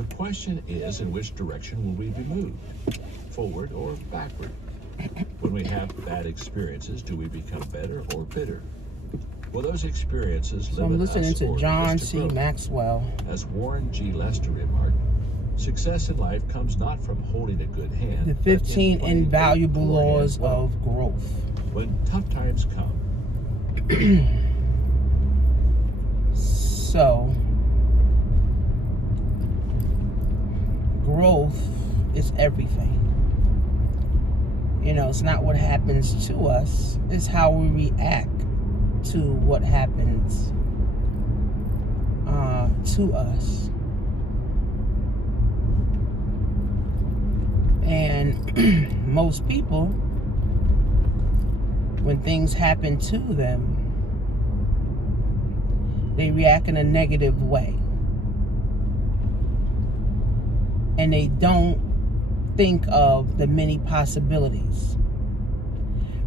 The question is, in which direction will we be moved? Forward or backward? When we have bad experiences, do we become better or bitter? Will those experiences limit us? So I'm listening to John to C. growth? Maxwell. As Warren G. Lester remarked, success in life comes not from holding a good hand. The 15 invaluable laws well. of growth. When tough times come. So, growth is everything. You know, it's not what happens to us, it's how we react to what happens to us. And most people, when things happen to them, they react in a negative way. And they don't think of the many possibilities.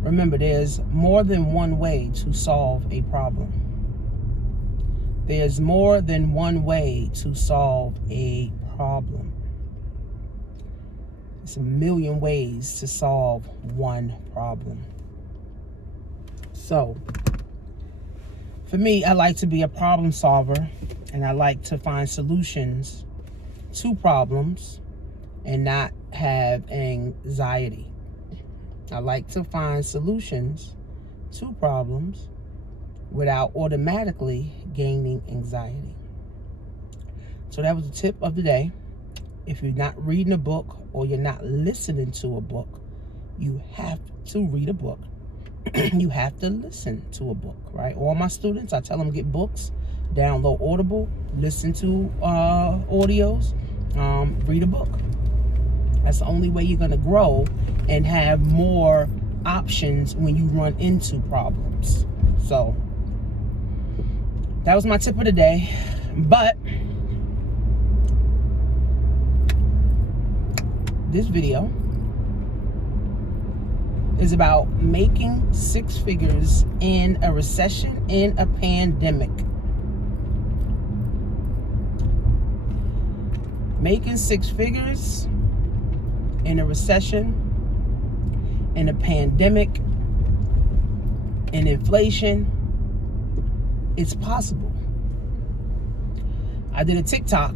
Remember, there's more than one way to solve a problem. There's more than one way to solve a problem. There's a million ways to solve one problem. So, for me, I like to be a problem solver, and I like to find solutions to problems and not have anxiety. I like to find solutions to problems without automatically gaining anxiety. So that was the tip of the day. If you're not reading a book or you're not listening to a book, you have to read a book. You have to listen to a book, right? All my students, I tell them get books, download Audible, listen to audios, read a book. That's the only way you're going to grow and have more options when you run into problems. So that was my tip of the day. But this video is about making six figures in a recession, in a pandemic. Making six figures in a recession, in a pandemic, in inflation. It's possible. I did a TikTok.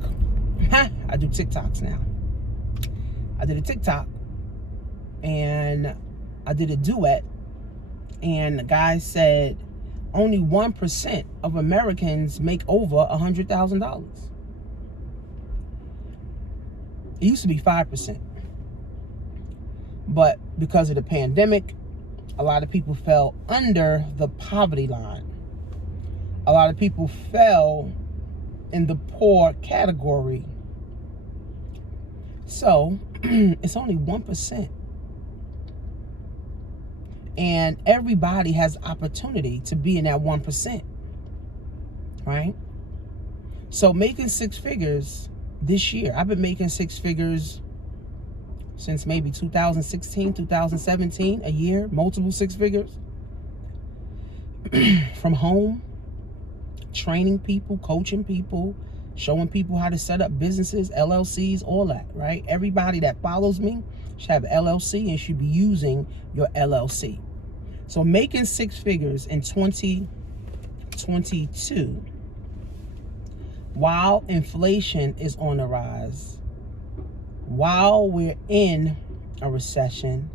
I do TikToks now. I did a TikTok and I did a duet, and the guy said only 1% of Americans make over $100,000. It used to be 5%. But because of the pandemic, a lot of people fell under the poverty line. A lot of people fell in the poor category. So it's only 1%. And everybody has opportunity to be in that 1%, right? So making six figures this year, I've been making six figures since maybe 2016, 2017, a year, multiple six figures. From home, training people, coaching people, showing people how to set up businesses, LLCs, all that, right? Everybody that follows me should have LLC and should be using your LLC. So making six figures in 2022, while inflation is on the rise, while we're in a recession,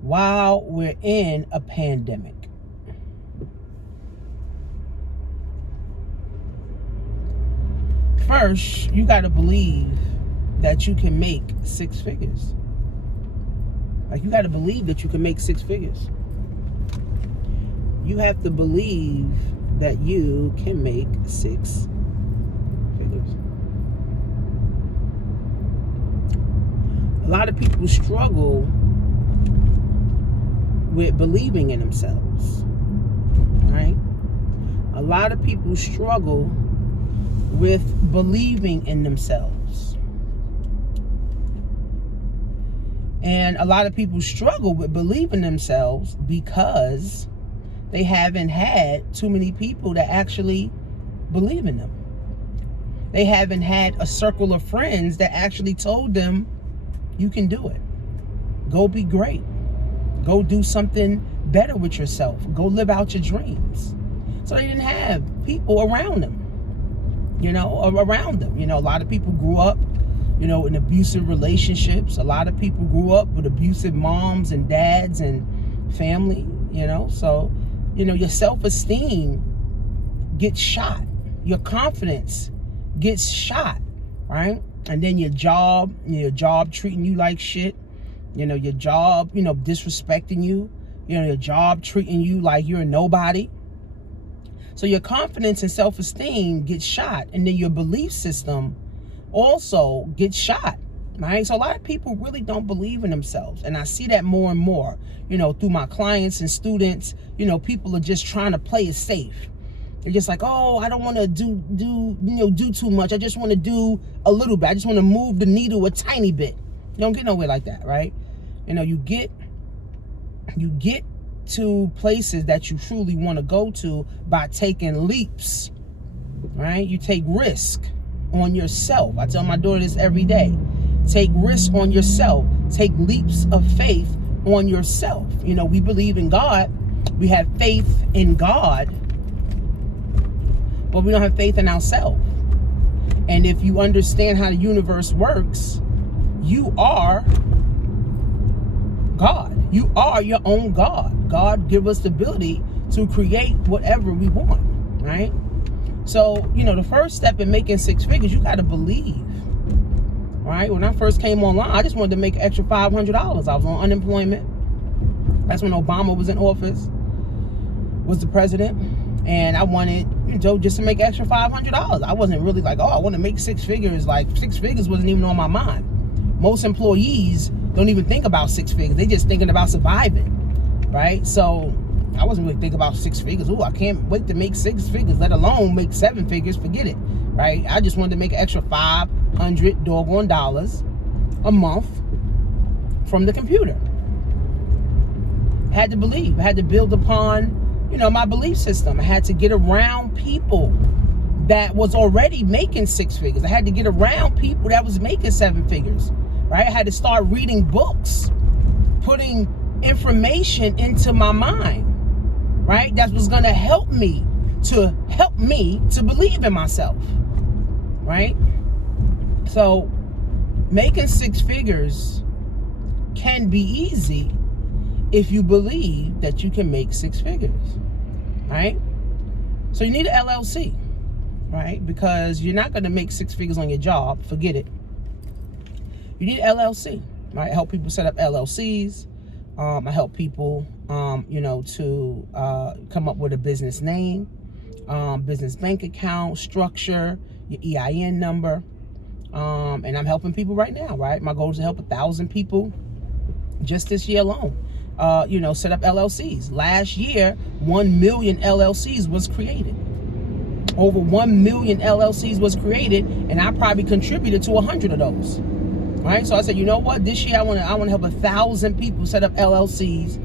while we're in a pandemic. First, you got to believe that you can make six figures. Like, you got to believe that you can make six figures. You have to believe that you can make six figures. A lot of people struggle with believing in themselves, right? A lot of people struggle with believing in themselves. And a lot of people struggle with believing themselves because they haven't had too many people that actually believe in them. They haven't had a circle of friends that actually told them, you can do it. Go be great. Go do something better with yourself. Go live out your dreams. So they didn't have people around them, a lot of people grew up, in abusive relationships. A lot of people grew up with abusive moms and dads and family, So, your self-esteem gets shot. Your confidence gets shot, right? And then your job treating you like shit. Your job, disrespecting you. Your job treating you like you're a nobody. So your confidence and self-esteem gets shot. And then your belief system also gets shot, right? So a lot of people really don't believe in themselves. And I see that more and more, through my clients and students. People are just trying to play it safe. They're just like, oh, I don't want to do too much. I just want to do a little bit. I just want to move the needle a tiny bit. You don't get nowhere like that, right? You get to places that you truly want to go to by taking leaps, right? You take risk on yourself. I tell my daughter this every day. Take risk on yourself. Take leaps of faith on yourself. We believe in God. We have faith in God, but we don't have faith in ourselves. And if you understand how the universe works, you are God. You are your own God. God give us the ability to create whatever we want, right? So, the first step in making six figures, you got to believe, right? When I first came online, I just wanted to make an extra $500. I was on unemployment. That's when Obama was in office, was the president. And I wanted, just to make an extra $500. I wasn't really like, oh, I want to make six figures. Like, six figures wasn't even on my mind. Most employees don't even think about six figures. They just thinking about surviving, right? So I wasn't really thinking about six figures. Oh, I can't wait to make six figures, let alone make seven figures. Forget it, right? I just wanted to make an extra $500 doggone dollars a month from the computer. Had to believe. I had to build upon, my belief system. I had to get around people that was already making six figures. I had to get around people that was making seven figures, right? I had to start reading books, putting information into my mind, right? That was going to help me to believe in myself, right? So making six figures can be easy if you believe that you can make six figures, right? So you need an LLC, right? Because you're not going to make six figures on your job. Forget it. You need an LLC, right? I help people set up LLCs. I help people, to come up with a business name, business bank account, structure, your EIN number. And I'm helping people right now, right? My goal is to help 1,000 people just this year alone. Set up LLCs. Last year, 1 million LLCs was created. Over 1 million LLCs was created, and I probably contributed to 100 of those. Right? So I said, you know what? This year I want to help 1,000 people set up LLCs,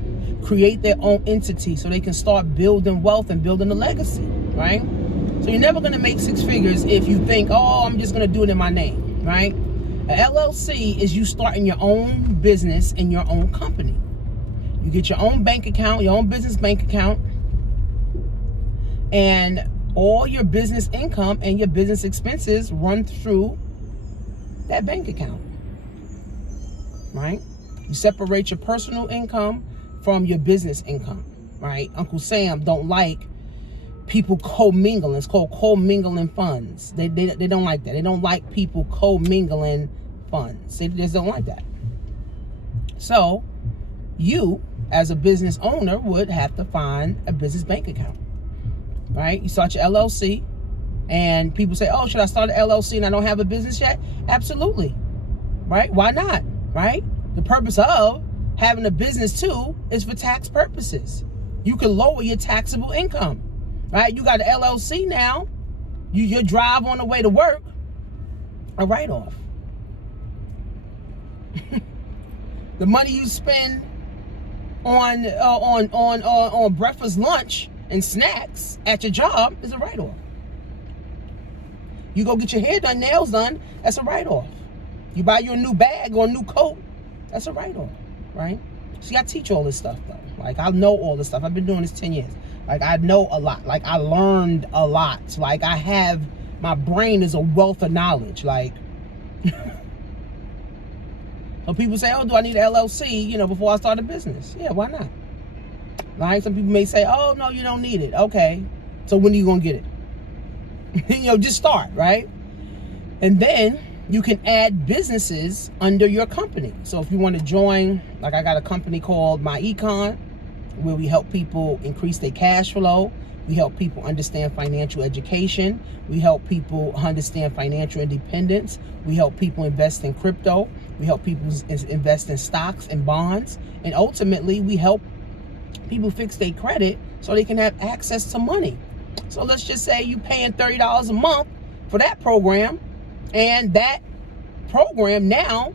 create their own entity so they can start building wealth and building a legacy. Right? So you're never going to make six figures if you think, oh, I'm just going to do it in my name. Right? An LLC is you starting your own business in your own company. You get your own bank account, your own business bank account, and all your business income and your business expenses run through that bank account, right? You separate your personal income from your business income, right? Uncle Sam don't like people co-mingling. It's called co-mingling funds. They don't like that. They don't like people co-mingling funds. They just don't like that. So you, as a business owner, would have to find a business bank account, right? You start your LLC, and people say, oh, should I start an LLC and I don't have a business yet? Absolutely, right? Why not, right? The purpose of having a business too is for tax purposes. You can lower your taxable income, right? You got an LLC now, your drive on the way to work, a write-off. The money you spend on breakfast, lunch, and snacks at your job is a write-off. You go get your hair done, nails done, that's a write-off. You buy your new bag or a new coat, that's a write-off, right? See, I teach all this stuff, though. Like, I know all this stuff. I've been doing this 10 years. Like, I know a lot. Like, I learned a lot. Like, my brain is a wealth of knowledge. Like, so people say, oh, do I need an LLC, before I start a business? Yeah, why not? Right? Some people may say, oh, no, you don't need it. Okay. So when are you going to get it? Just start, right? And then you can add businesses under your company. So if you want to join, like I got a company called My Econ, where we help people increase their cash flow. We help people understand financial education. We help people understand financial independence. We help people invest in crypto. We help people invest in stocks and bonds. And ultimately, we help people fix their credit so they can have access to money. So let's just say you're paying $30 a month for that program, and that program now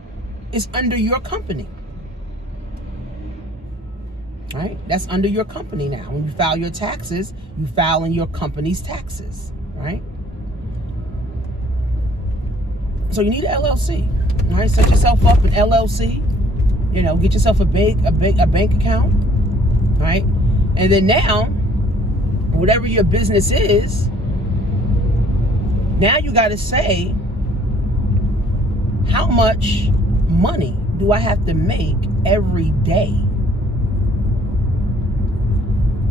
is under your company. Right? That's under your company now. When you file your taxes, you file in your company's taxes, right? So you need an LLC, right? Set yourself up an LLC, get yourself a bank account, right? And then now, whatever your business is, now you got to say, how much money do I have to make every day?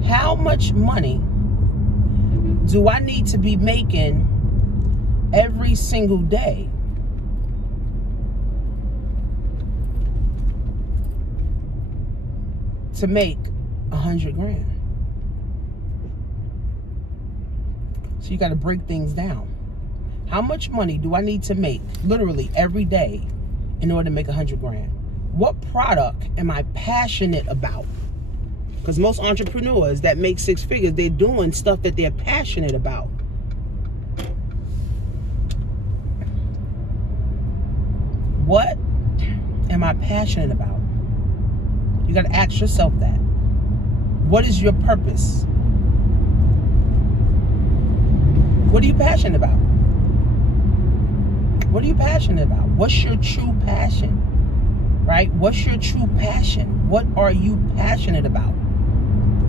How much money do I need to be making every single day to make $100,000? So you got to break things down. How much money do I need to make literally every day in order to make $100,000? What product am I passionate about? Because most entrepreneurs that make six figures, they're doing stuff that they're passionate about. What am I passionate about? You got to ask yourself that. What is your purpose? What are you passionate about? What are you passionate about? What's your true passion? Right? What's your true passion? What are you passionate about?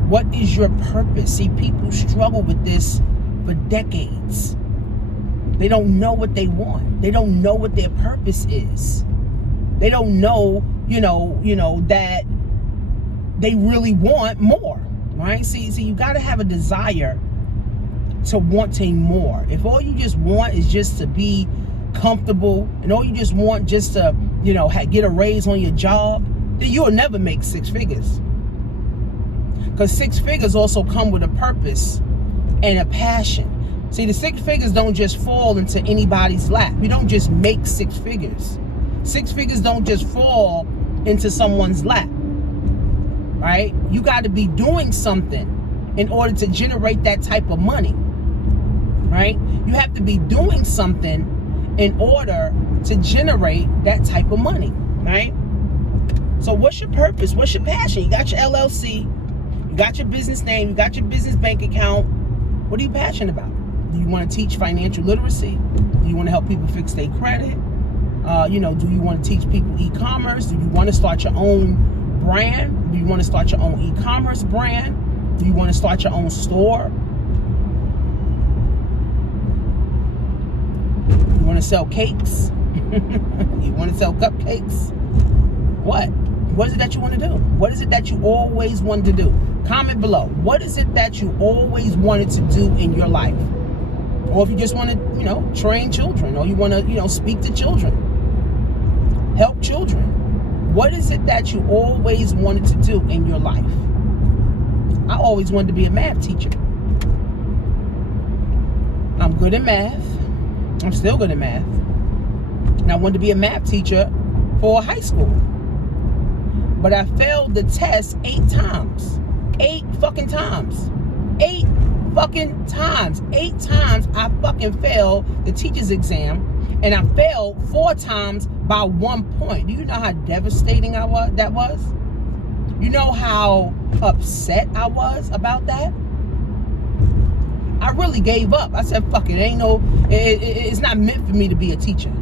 What is your purpose? See, people struggle with this for decades. They don't know what they want. They don't know what their purpose is. They don't know, that they really want more, right? See, you got to have a desire to wanting more. If all you just want is just to be comfortable, and all you just want just to, get a raise on your job, then you'll never make six figures. Because six figures also come with a purpose and a passion. See, the six figures don't just fall into anybody's lap. You don't just make six figures. Six figures don't just fall into someone's lap, right? You got to be doing something in order to generate that type of money, right? You have to be doing something in order to generate that type of money, right? So what's your purpose? What's your passion? You got your LLC, you got your business name, you got your business bank account. What are you passionate about? Do you want to teach financial literacy? Do you want to help people fix their credit? Do you want to teach people e-commerce? Do you want to start your own brand? Do you want to start your own e-commerce brand? Do you want to start your own store? You want to sell cakes? You want to sell cupcakes? What? What is it that you want to do? What is it that you always wanted to do? Comment below. What is it that you always wanted to do in your life? Or if you just want to, train children, or you want to, speak to children, help children. What is it that you always wanted to do in your life? I always wanted to be a math teacher. I'm good at math. I'm still good at math. And I wanted to be a math teacher for high school. But I failed the test 8 times. 8 fucking times. 8 fucking times. 8 times I fucking failed the teacher's exam. And I failed 4 times by 1 point. Do you know how devastating that was? You know how upset I was about that? I I really gave up. I said, fuck it, it's not meant for me to be a teacher.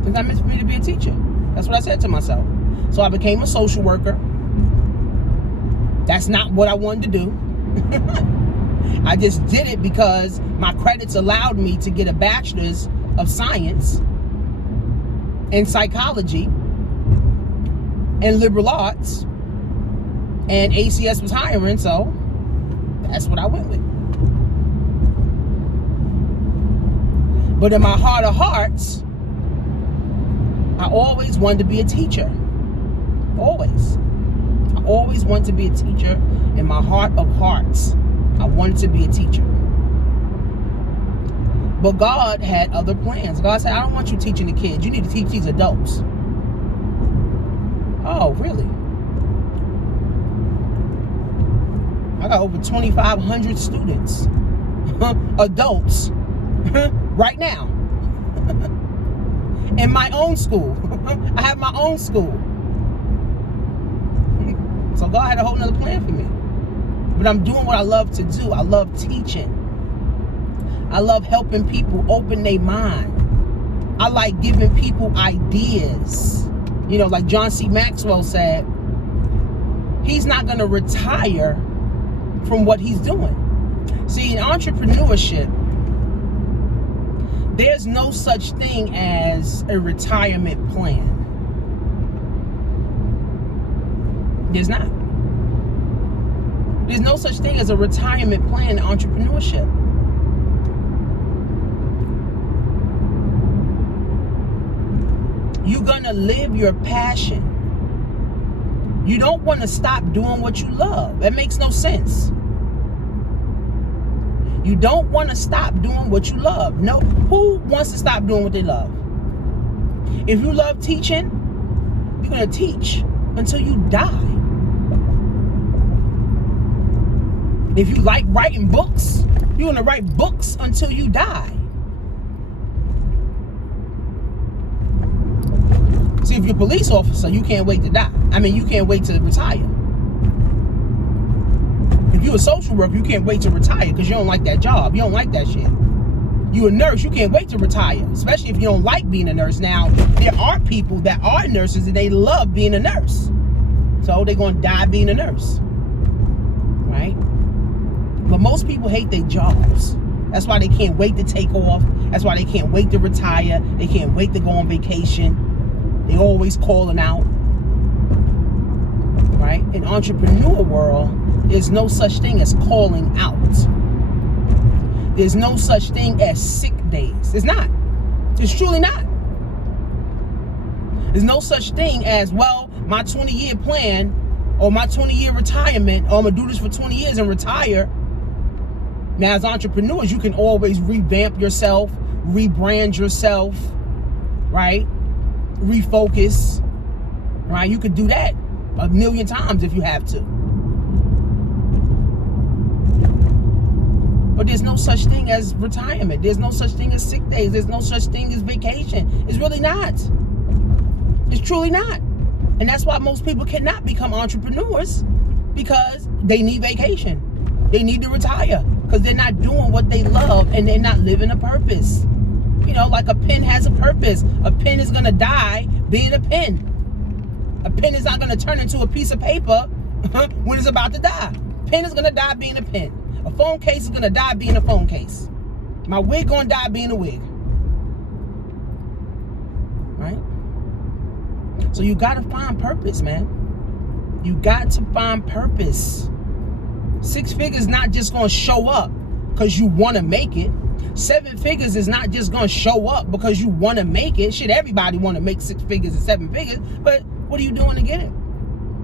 It's not meant for me to be a teacher. That's what I said to myself. So I became a social worker. That's not what I wanted to do. I just did it because my credits allowed me to get a bachelor's of science in psychology and liberal arts, and ACS was hiring, so that's what I went with. But in my heart of hearts, I always wanted to be a teacher. Always. I always wanted to be a teacher. In my heart of hearts, I wanted to be a teacher. But God had other plans. God said, I don't want you teaching the kids. You need to teach these adults. Oh, really? I got over 2,500 students, adults, right now. In my own school. I have my own school. So God had a whole nother plan for me. But I'm doing what I love to do. I love teaching. I love helping people open their mind. I like giving people ideas. You know, like John C. Maxwell said, he's not going to retire from what he's doing. See, in entrepreneurship, there's no such thing as a retirement plan. There's not. There's no such thing as a retirement plan in entrepreneurship. You're gonna live your passion. You don't want to stop doing what you love. That makes no sense. You don't want to stop doing what you love. No, who wants to stop doing what they love? If you love teaching, you're gonna teach until you die. If you like writing books, you're gonna write books until you die. See, if you're a police officer, you can't wait to die. I mean, you can't wait to retire. If you're a social worker, you can't wait to retire because you don't like that job. You don't like that shit. You're a nurse, you can't wait to retire, especially if you don't like being a nurse. Now, there are people that are nurses and they love being a nurse. So they're going to die being a nurse. Right? But most people hate their jobs. That's why they can't wait to take off. That's why they can't wait to retire. They can't wait to go on vacation. They always calling out. Right? In entrepreneur world, there's no such thing as calling out. There's no such thing as sick days. There's not. There's truly not. There's no such thing as, well, my 20-year plan or my 20-year retirement, or I'm going to do this for 20 years and retire. Now, as entrepreneurs, you can always revamp yourself, rebrand yourself, right? Refocus, right? You could do that 1,000,000 times if you have to. But there's no such thing as retirement. There's no such thing as sick days. There's no such thing as vacation. It's really not. It's truly not. And that's why most people cannot become entrepreneurs, because they need vacation. They need to retire because they're not doing what they love and they're not living a purpose. You know, like a pen has a purpose. A pen is going to die being a pen. A pen is not going to turn into a piece of paper when it's about to die. Pen is going to die being a pen. A phone case is going to die being a phone case. My wig going to die being a wig. Right? So you got to find purpose, man. You got to find purpose. 6 figures not just going to show up because you want to make it. 7 figures is not just going to show up because you want to make it. Shit, everybody want to make 6 figures and 7 figures. But what are you doing to get it?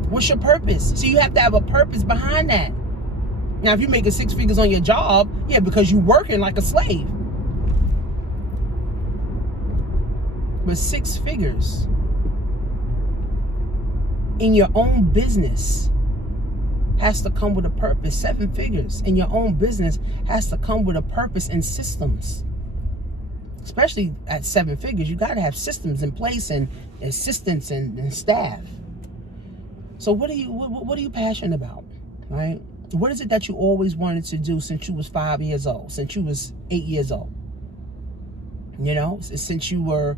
What's your purpose? So you have to have a purpose behind that. Now, if you're making 6 figures on your job, yeah, because you're working like a slave. But 6 figures in your own business has to come with a purpose. 7 figures in your own business has to come with a purpose and systems. Especially at 7 figures, you got to have systems in place and assistants and staff. So what are you passionate about, right? What is it that you always wanted to do since you was 5 years old, since you was 8 years old? You know, since you were,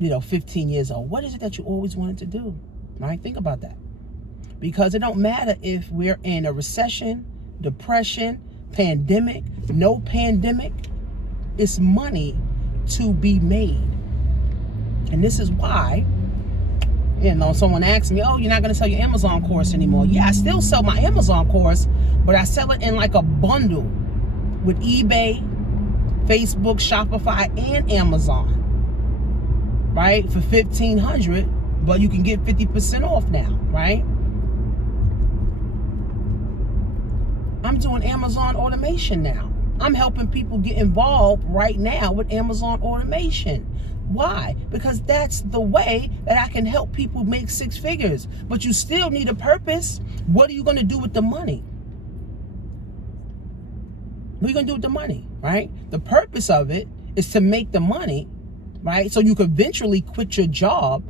15 years old. What is it that you always wanted to do, right? Think about that. Because it don't matter if we're in a recession, depression, pandemic, no pandemic. It's money to be made. And this is why, someone asked me, oh, you're not going to sell your Amazon course anymore. Yeah, I still sell my Amazon course, but I sell it in like a bundle with eBay, Facebook, Shopify, and Amazon, right? For $1,500, but you can get 50% off now, right? I'm doing Amazon automation now. I'm helping people get involved right now with Amazon automation. Why? Because that's the way that I can help people make 6 figures. But you still need a purpose. What are you going to do with the money? What are you going to do with the money, right? The purpose of it is to make the money, right? So you could eventually quit your job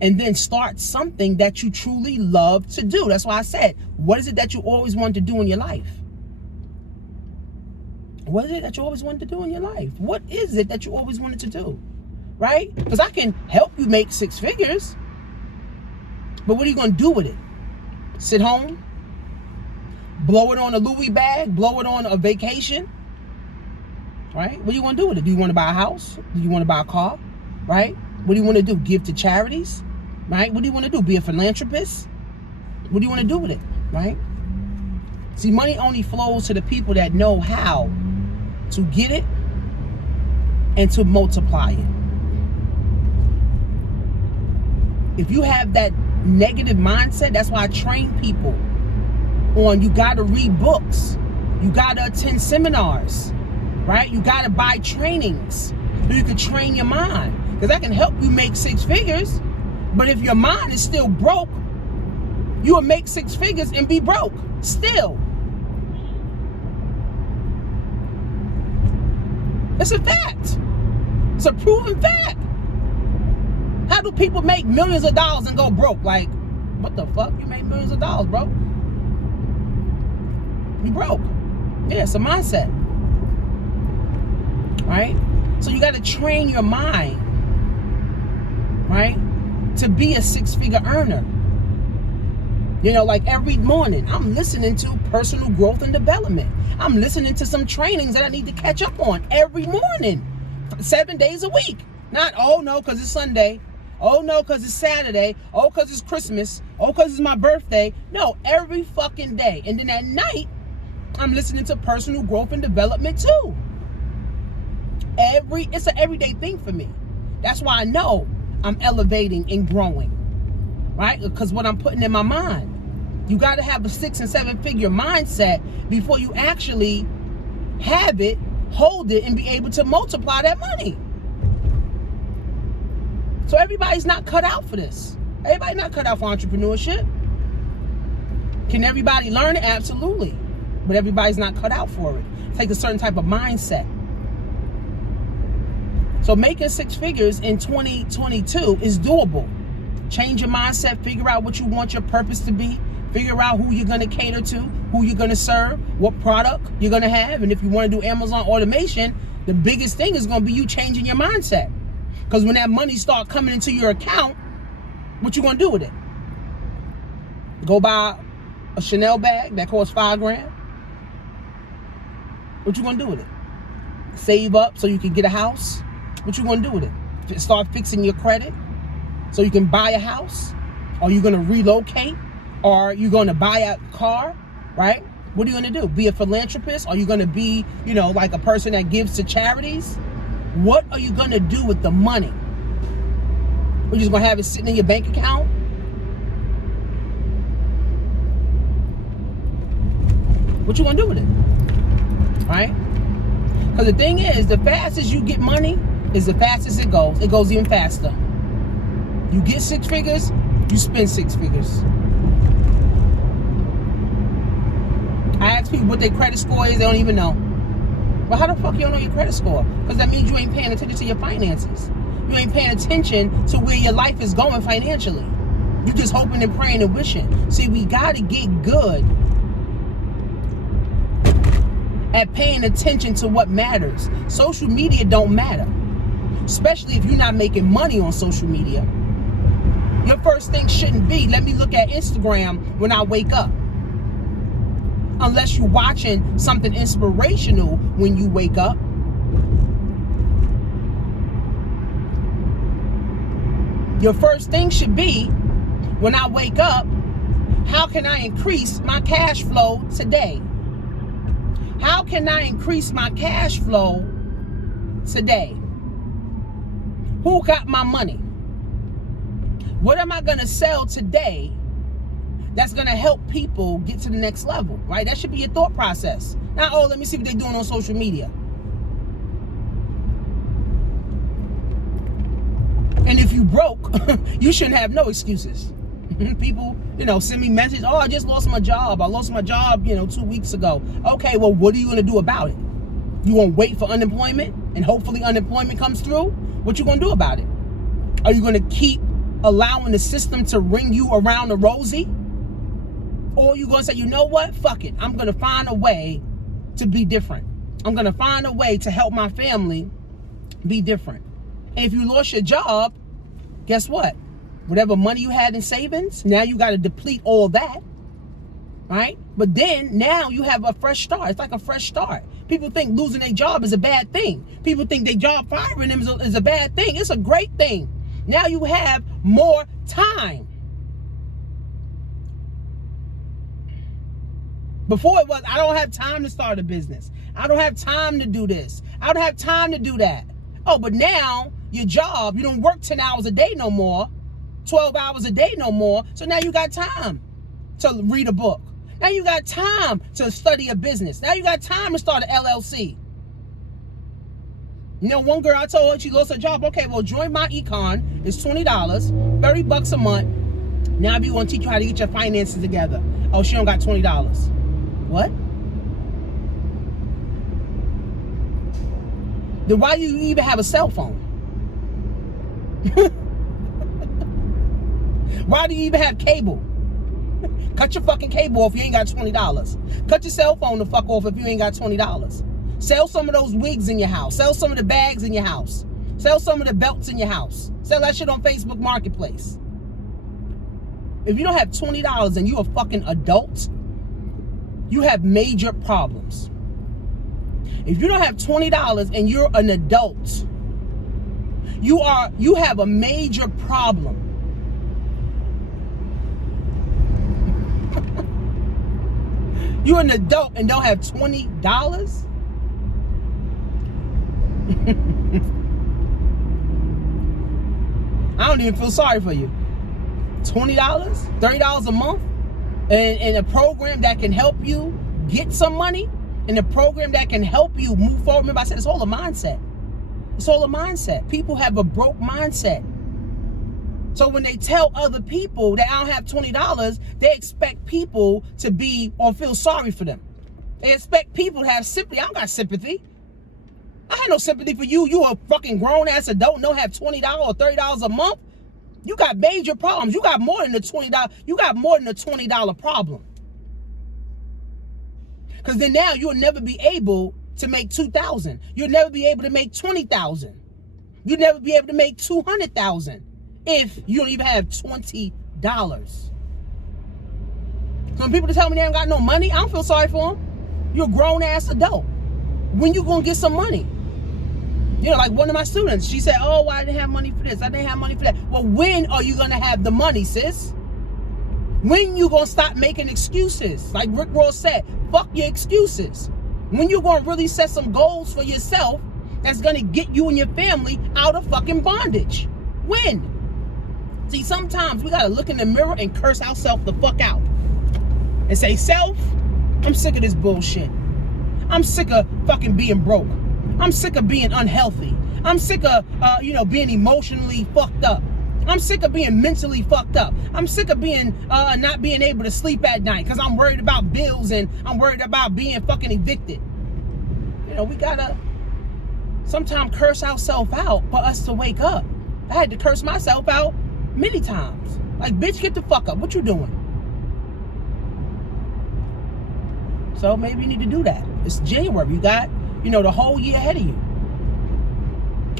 and then start something that you truly love to do. That's why I said, what is it that you always wanted to do in your life? What is it that you always wanted to do in your life? What is it that you always wanted to do? Right? Because I can help you make 6 figures. But what are you going to do with it? Sit home? Blow it on a Louis bag? Blow it on a vacation? Right? What do you want to do with it? Do you want to buy a house? Do you want to buy a car? Right? What do you want to do? Give to charities? Right? What do you want to do? Be a philanthropist? What do you want to do with it? Right? See, money only flows to the people that know how to get it and to multiply it. If you have that negative mindset, that's why I train people on, you got to read books, you got to attend seminars, right? You got to buy trainings so you can train your mind, because that can help you make 6 figures. But if your mind is still broke, you will make 6 figures and be broke still. It's a fact. It's a proven fact. How do people make millions of dollars and go broke? Like, what the fuck? You made millions of dollars, bro. You broke. Yeah, it's a mindset. Right? So you got to train your mind, right, to be a 6-figure earner. Like every morning, I'm listening to personal growth and development. I'm listening to some trainings that I need to catch up on every morning, 7 days a week. Not, oh no, because it's Sunday. Oh no, because it's Saturday. Oh, because it's Christmas. Oh, because it's my birthday. No, every fucking day. And then at night, I'm listening to personal growth and development too. It's an everyday thing for me. That's why I know I'm elevating and growing, right? Because what I'm putting in my mind. You got to have a 6 and 7 figure mindset before you actually have it, hold it, and be able to multiply that money. So everybody's not cut out for this. Everybody's not cut out for entrepreneurship. Can everybody learn it? Absolutely. But everybody's not cut out for it. It takes a certain type of mindset. So making 6 figures in 2022 is doable. Change your mindset, figure out what you want your purpose to be, figure out who you're going to cater to, who you're going to serve, what product you're going to have. And if you want to do Amazon automation, the biggest thing is going to be you changing your mindset. Because when that money start coming into your account, what you going to do with it? Go buy a Chanel bag that costs $5,000? What you going to do with it? Save up so you can get a house? What you going to do with it? Start fixing your credit so you can buy a house? Are you going to relocate? Or are you going to buy a car, right? What are you going to do? Be a philanthropist? Are you going to be, like a person that gives to charities? What are you going to do with the money? We're just going to have it sitting in your bank account? What you going to do with it? Right? Because the thing is, the fastest you get money is the fastest it goes. It goes even faster. You get 6 figures, you spend 6 figures. I ask people what their credit score is, they don't even know. Well, how the fuck you don't know your credit score? Because that means you ain't paying attention to your finances. You ain't paying attention to where your life is going financially. You just hoping and praying and wishing. See, we got to get good at paying attention to what matters. Social media don't matter, especially if you're not making money on social media. Your first thing shouldn't be, let me look at Instagram when I wake up. Unless you're watching something inspirational when you wake up. Your first thing should be, when I wake up, how can I increase my cash flow today? How can I increase my cash flow today? Who got my money? What am I going to sell today that's going to help people get to the next level, right? That should be your thought process. Not, oh, let me see what they're doing on social media. And if you broke, you shouldn't have no excuses. People, send me messages, oh, I just lost my job. I lost my job, 2 weeks ago. Okay, well, what are you going to do about it? You going to wait for unemployment and hopefully unemployment comes through? What you going to do about it? Are you going to keep allowing the system to ring you around the rosy? Or you going to say, you know what? Fuck it. I'm going to find a way to be different. I'm going to find a way to help my family be different. And if you lost your job, guess what? Whatever money you had in savings, now you got to deplete all that, right? But then now you have a fresh start. It's like a fresh start. People think losing their job is a bad thing. People think their job firing them is a bad thing. It's a great thing. Now you have more time. Before it was, I don't have time to start a business. I don't have time to do this. I don't have time to do that. Oh, but now your job, you don't work 10 hours a day no more, 12 hours a day no more. So now you got time to read a book. Now you got time to study a business. Now you got time to start an LLC. One girl, I told her she lost her job. Okay, well, join my econ. It's $20, $30 a month. Now we want to teach you how to get your finances together. Oh, she don't got $20. What? Then why do you even have a cell phone? Why do you even have cable? Cut your fucking cable off if you ain't got $20. Cut your cell phone the fuck off if you ain't got $20. Sell some of those wigs in your house. Sell some of the bags in your house. Sell some of the belts in your house. Sell that shit on Facebook Marketplace. If you don't have $20 and you're a fucking adult, you have major problems. If you don't have $20 and you're an adult, you have a major problem. You're an adult and don't have $20? I don't even feel sorry for you. $20, $30 a month, and a program that can help you get some money, and a program that can help you move forward. Remember, I said it's all a mindset. It's all a mindset. People have a broke mindset. So when they tell other people that I don't have $20, they expect people to be or feel sorry for them. They expect people to have sympathy. I don't got sympathy. I had no sympathy for you. You a fucking grown-ass adult, don't have $20 or $30 a month. You got major problems. You got more than the $20. You got more than a $20 problem. Because then now you'll never be able to make $2,000. You'll never be able to make $20,000. You'll never be able to make $200,000 if you don't even have $20. So when people tell me they ain't got no money, I don't feel sorry for them. You're a grown-ass adult. When you gonna get some money? Like one of my students, she said, oh, I didn't have money for this. I didn't have money for that. Well, when are you gonna have the money, sis? When you gonna stop making excuses? Like Rick Ross said, fuck your excuses. When you gonna really set some goals for yourself that's gonna get you and your family out of fucking bondage? When? See, sometimes we gotta look in the mirror and curse ourselves the fuck out. And say, self, I'm sick of this bullshit. I'm sick of fucking being broke. I'm sick of being unhealthy. I'm sick of, being emotionally fucked up. I'm sick of being mentally fucked up. I'm sick of being, not being able to sleep at night because I'm worried about bills and I'm worried about being fucking evicted. We gotta sometimes curse ourselves out for us to wake up. I had to curse myself out many times Like, bitch, get the fuck up. What you doing? So maybe you need to do that. It's January. You got, the whole year ahead of you.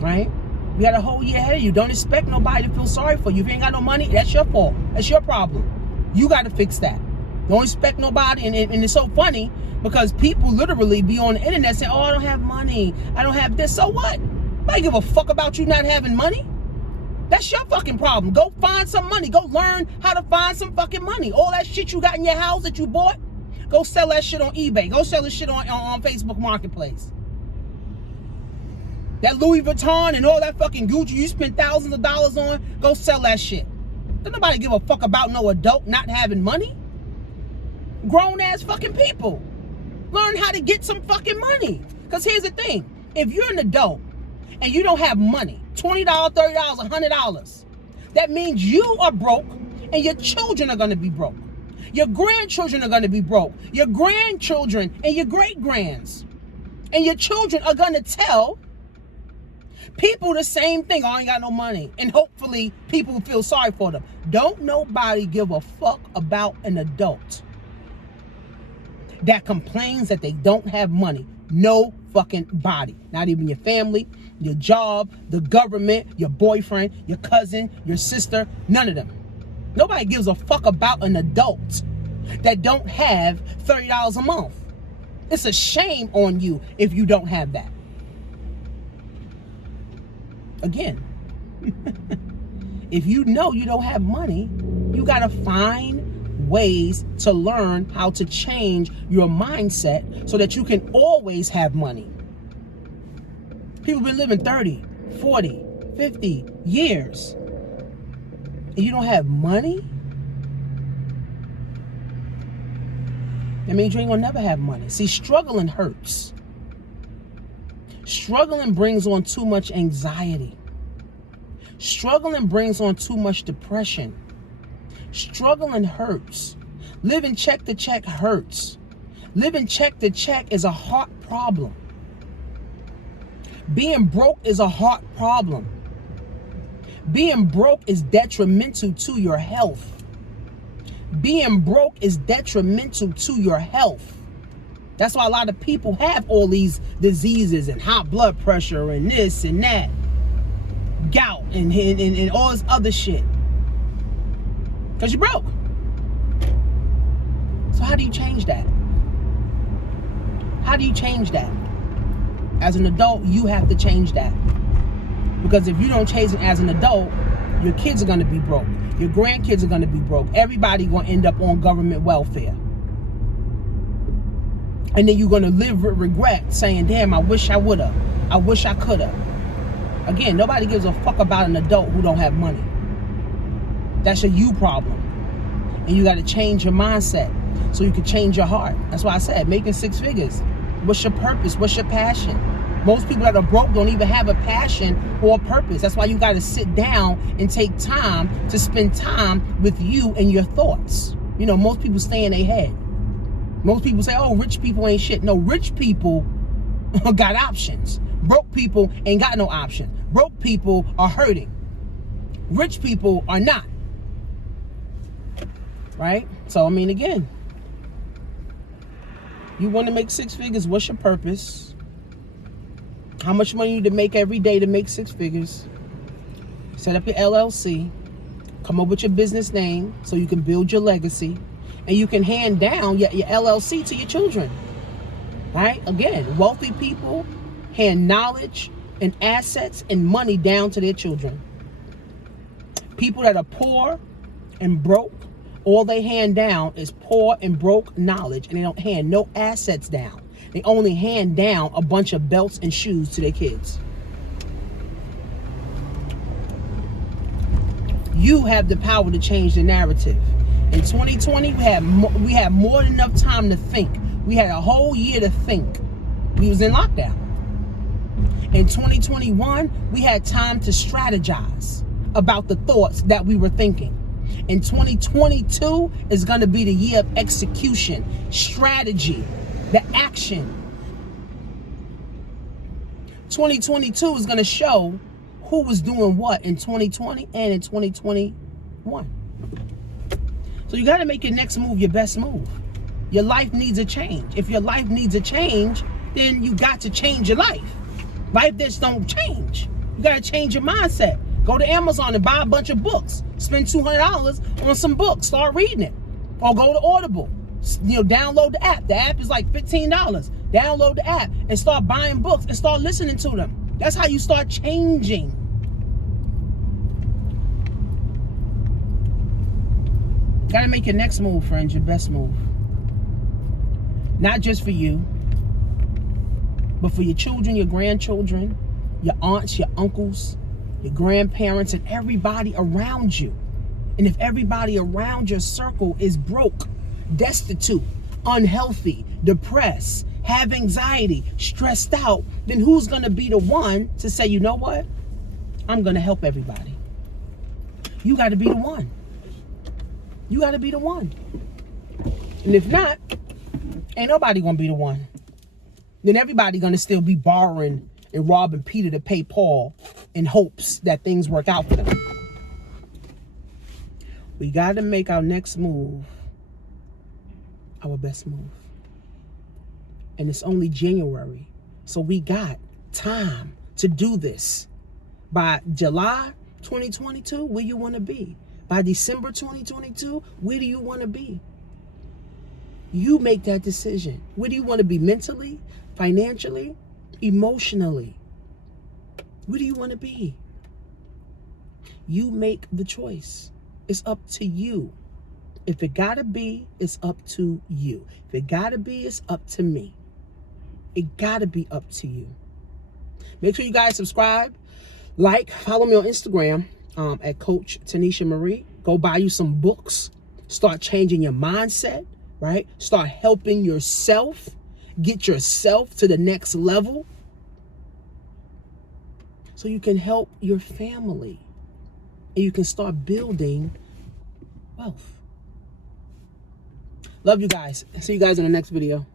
Right? You got a whole year ahead of you. Don't expect nobody to feel sorry for you. If you ain't got no money, that's your fault. That's your problem. You got to fix that. Don't expect nobody. And it's so funny because people literally be on the internet saying, oh, I don't have money. I don't have this. So what? I give a fuck about you not having money. That's your fucking problem. Go find some money. Go learn how to find some fucking money. All that shit you got in your house that you bought, go sell that shit on eBay. Go sell the shit on Facebook Marketplace. That Louis Vuitton and all that fucking Gucci you spent thousands of dollars on, go sell that shit. Don't nobody give a fuck about no adult not having money. Grown ass fucking people. Learn how to get some fucking money. Because here's the thing. If you're an adult and you don't have money, $20, $30, $100, that means you are broke and your children are going to be broke. Your grandchildren are going to be broke. Your grandchildren and your great-grands. And your children are going to tell people the same thing. Oh, I ain't got no money. And hopefully people will feel sorry for them. Don't nobody give a fuck about an adult that complains that they don't have money. No fucking body. Not even your family, your job, the government, your boyfriend, your cousin, your sister. None of them. Nobody gives a fuck about an adult that don't have $30 a month. It's a shame on you if you don't have that. Again, if you know you don't have money, you got to find ways to learn how to change your mindset so that you can always have money. People been living 30, 40, 50 years. And you don't have money? That means you ain't gonna never have money. See, struggling hurts. Struggling brings on too much anxiety. Struggling brings on too much depression. Struggling hurts. Living check to check hurts. Living check to check is a heart problem. Being broke is a heart problem. Being broke is detrimental to your health. Being broke is detrimental to your health. That's why a lot of people have all these diseases and high blood pressure and this and that. Gout and all this other shit. Because you're broke. So how do you change that? How do you change that? As an adult, you have to change that. Because if you don't change it as an adult, your kids are going to be broke. Your grandkids are going to be broke. Everybody going to end up on government welfare. And then you're going to live with regret saying, damn, I wish I would have. I wish I could have. Again, nobody gives a fuck about an adult who don't have money. That's a you problem. And you got to change your mindset so you can change your heart. That's why I said making six figures. What's your purpose? What's your passion? Most people that are broke don't even have a passion or a purpose. That's why you got to sit down and take time to spend time with you and your thoughts. Most people stay in their head. Most people say, oh, rich people ain't shit. No, rich people got options. Broke people ain't got no option. Broke people are hurting. Rich people are not. Right? So, again, you want to make six figures. What's your purpose? How much money you need to make every day to make six figures? Set up your LLC. Come up with your business name so you can build your legacy. And you can hand down your LLC to your children. Right? Again, wealthy people hand knowledge and assets and money down to their children. People that are poor and broke, all they hand down is poor and broke knowledge, and they don't hand no assets down. They only hand down a bunch of belts and shoes to their kids. You have the power to change the narrative. In 2020, we had more than enough time to think. We had a whole year to think. We was in lockdown. In 2021, we had time to strategize about the thoughts that we were thinking. In 2022 is going to be the year of execution, strategy, the action. 2022 is going to show who was doing what in 2020 and in 2021. So you got to make your next move your best move. Your life needs a change. If your life needs a change, then you got to change your life. Life just don't change. You got to change your mindset. Go to Amazon and buy a bunch of books. Spend $200 on some books. Start reading it. Or go to Audible. Download the app. The app is like $15. Download the app and start buying books and start listening to them. That's how you start changing. Got to make your next move, friends, your best move. Not just for you, but for your children, your grandchildren, your aunts, your uncles, your grandparents, and everybody around you. And if everybody around your circle is broke, destitute, unhealthy, depressed, have anxiety, stressed out, then who's going to be the one to say, you know what? I'm going to help everybody. You got to be the one. You got to be the one. And if not, ain't nobody going to be the one. Then everybody going to still be borrowing and robbing Peter to pay Paul in hopes that things work out for them. We got to make our next move our best move. And it's only January. So we got time to do this. By July 2022, where you want to be? By December 2022, where do you want to be? You make that decision. Where do you want to be mentally, financially, emotionally? Where do you want to be? You make the choice. It's up to you. If it gotta be, it's up to you. If it gotta be, it's up to me. It gotta be up to you. Make sure you guys subscribe, like, follow me on Instagram at Coach Tanisha Marie. Go buy you some books. Start changing your mindset, right? Start helping yourself. Get yourself to the next level so you can help your family and you can start building wealth. Love you guys. See you guys in the next video.